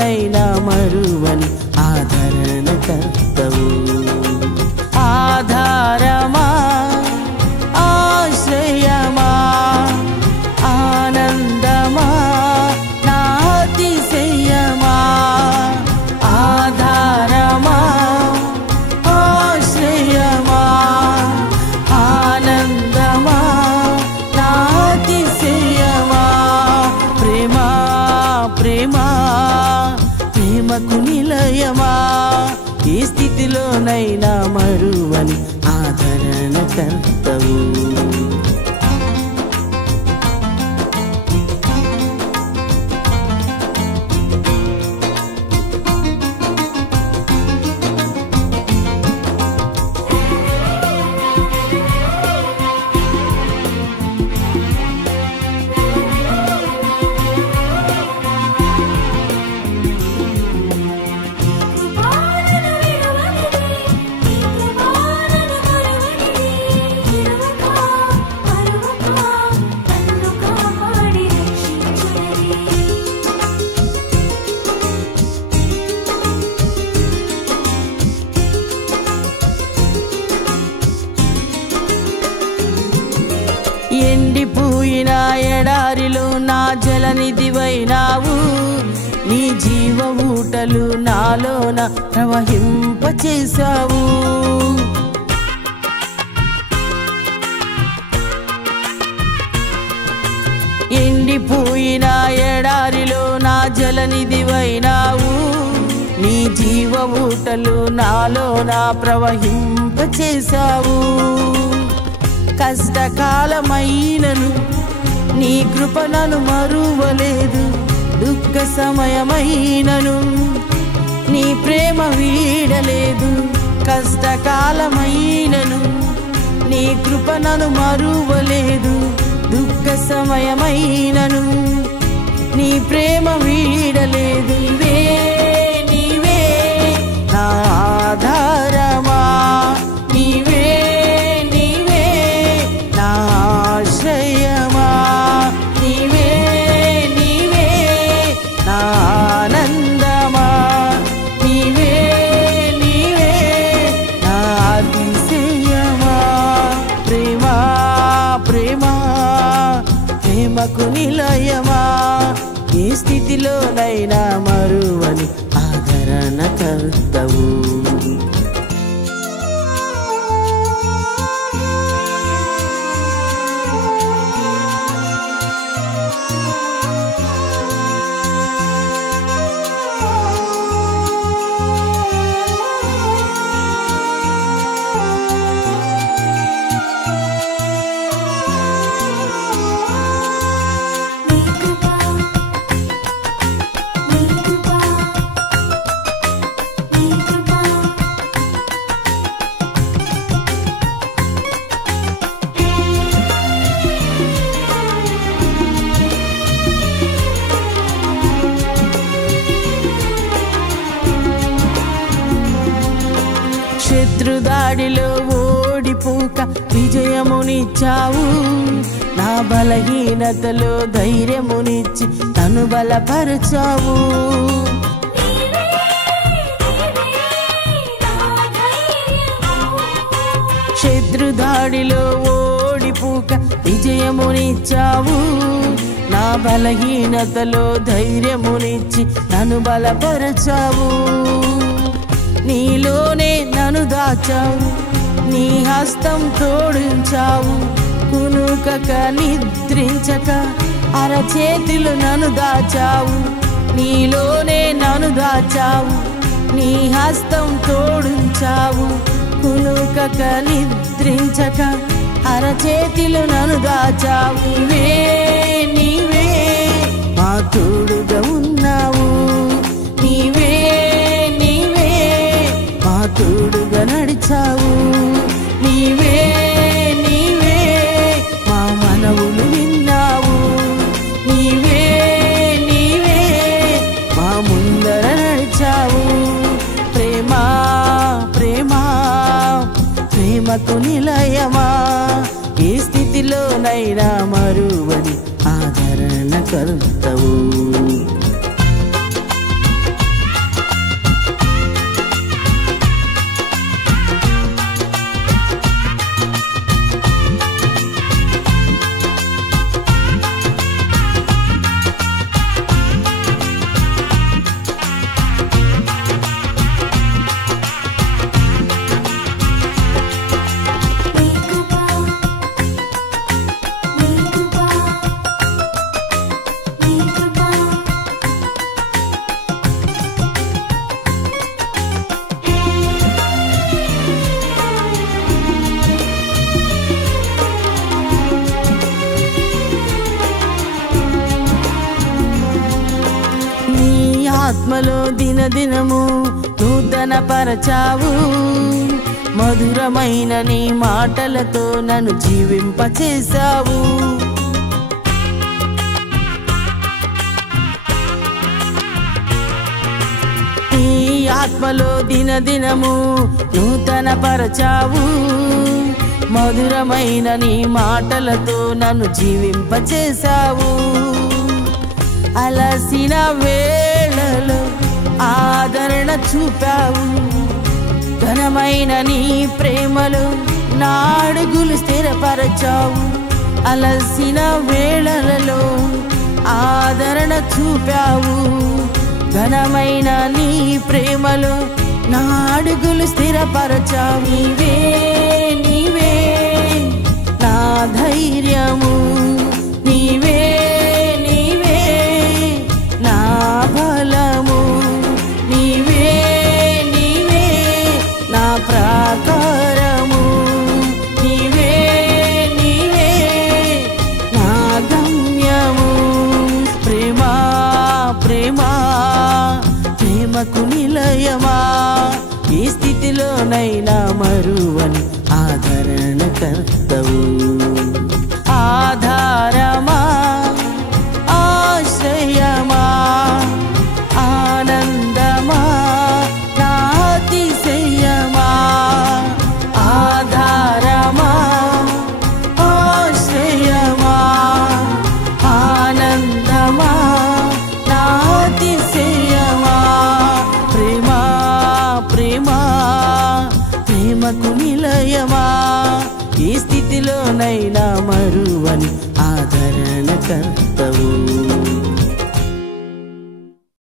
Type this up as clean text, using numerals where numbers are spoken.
స్థితిలోనైనా మరువని ఆదరణకర్తవు. ఆధారమా, ఆశ్రయమా, ఆనందమా, నా అతిశయమా. ఆధారమా, ఆశ్రయమా, ఆనందమా, నా అతిశయమా. ప్రేమా ప్రేమా ప్రేమకు నిలయమా, ఈ స్థితిలోనైనా మరువని ఆదరణకర్తవు. ఎండిపోయిన ఎడారిలో నా జలనిధివైనావు, నీ జీవ ఊటలు నాలోన ప్రవహింపచేశావు. ఎండిపోయిన ఎడారిలో నా జలనిధివైనావు, నీ జీవ ఊటలు నాలోన ప్రవహింపచేశావు. కష్టకాలమైనను నీ కృప నన్ను మరువలేదు, దుఃఖ సమయమైనను నీ ప్రేమ వీడలేదు. కష్టకాలమైనను నీ కృప నన్ను మరువలేదు, దుఃఖ సమయమైనను నీ ప్రేమ వీడలేదు. నీవే నీవే నా ఆధారమా, నీవే నీవే నా ఆశ్రయమా, నీవే నీవే నా ఆనందమా, నీవే నీవే నా అతిశయమా. ప్రేమా ప్రేమా ప్రేమకు నిలయమా, ఏ స్థితిలోనైనా మరువని ఆదరణకర్తవు. శత్రుదాడిలో ఓడిపోక విజయమునిచ్చావు, నా బలహీనతలో ధైర్యమునిచ్చి తను బలపరచావు. శత్రుదాడిలో ఓడిపోక విజయమునిచ్చావు, నా బలహీనతలో ధైర్యమునిచ్చి నన్ను బలపరచావు. నీలోనే నన్ను దాచావు, నీ హస్తం తోడించావు. కునుకక నిద్రించక అరచేతిలో నన్ను దాచావు, నీలోనే నన్ను దాచావు. నీ హస్తం తోడించావు, కునుకక నిద్రించక అరచేతిలో నన్ను దాచావు. నీవే నీవే మా తోడుగా ఉన్నావు, నీవే నీవే మా తోడుగా నడిచావు. నీవే నీవే మా మనవులు విన్నావు, నీవే నీవే మా ముందర నడిచావు. ప్రేమా ప్రేమా ప్రేమకు నిలయమా, ఏ స్థితిలోనైనా మరువని ఆదరణకర్తవు. ఆత్మలో దినదినము నూతన పరచావు మధురమైన నీ మాటలతో నన్ను జీవింపచేశావు నీ ఆత్మలో దినదినము నూతన పరచావు మధురమైన నీ మాటలతో నన్ను జీవింపచేశావు అలసిన వేళలో ఆదరణ చూపావు ఘనమైన నీ ప్రేమలో నా అడుగులు స్థిరపరచావు అలసిన వేళలలో ఆదరణ చూపావు ఘనమైన నీ ప్రేమలో నా అడుగులు స్థిరపరచావు నీవే నీవే నా ధైర్యము నీవే నీవే నా బలము నీవే నీవే నా ప్రాకారము నీవే నీవే నా గమ్యము ప్రేమా ప్రేమా ప్రేమకు నిలయమా ఈ స్థితిలోనైనా మరువని ఆదరణ కర్తవు ఆధారమా ఆశ్రయమా ఆనందమా నా అతిశయమా ఆధారమా ఆశ్రయమా ఆనందమా నా అతిశయమా ప్రేమా ప్రేమా ప్రేమకు నిలయమా ఈ స్థితిలోనైనా మరువని ఆదరణ కర్తవు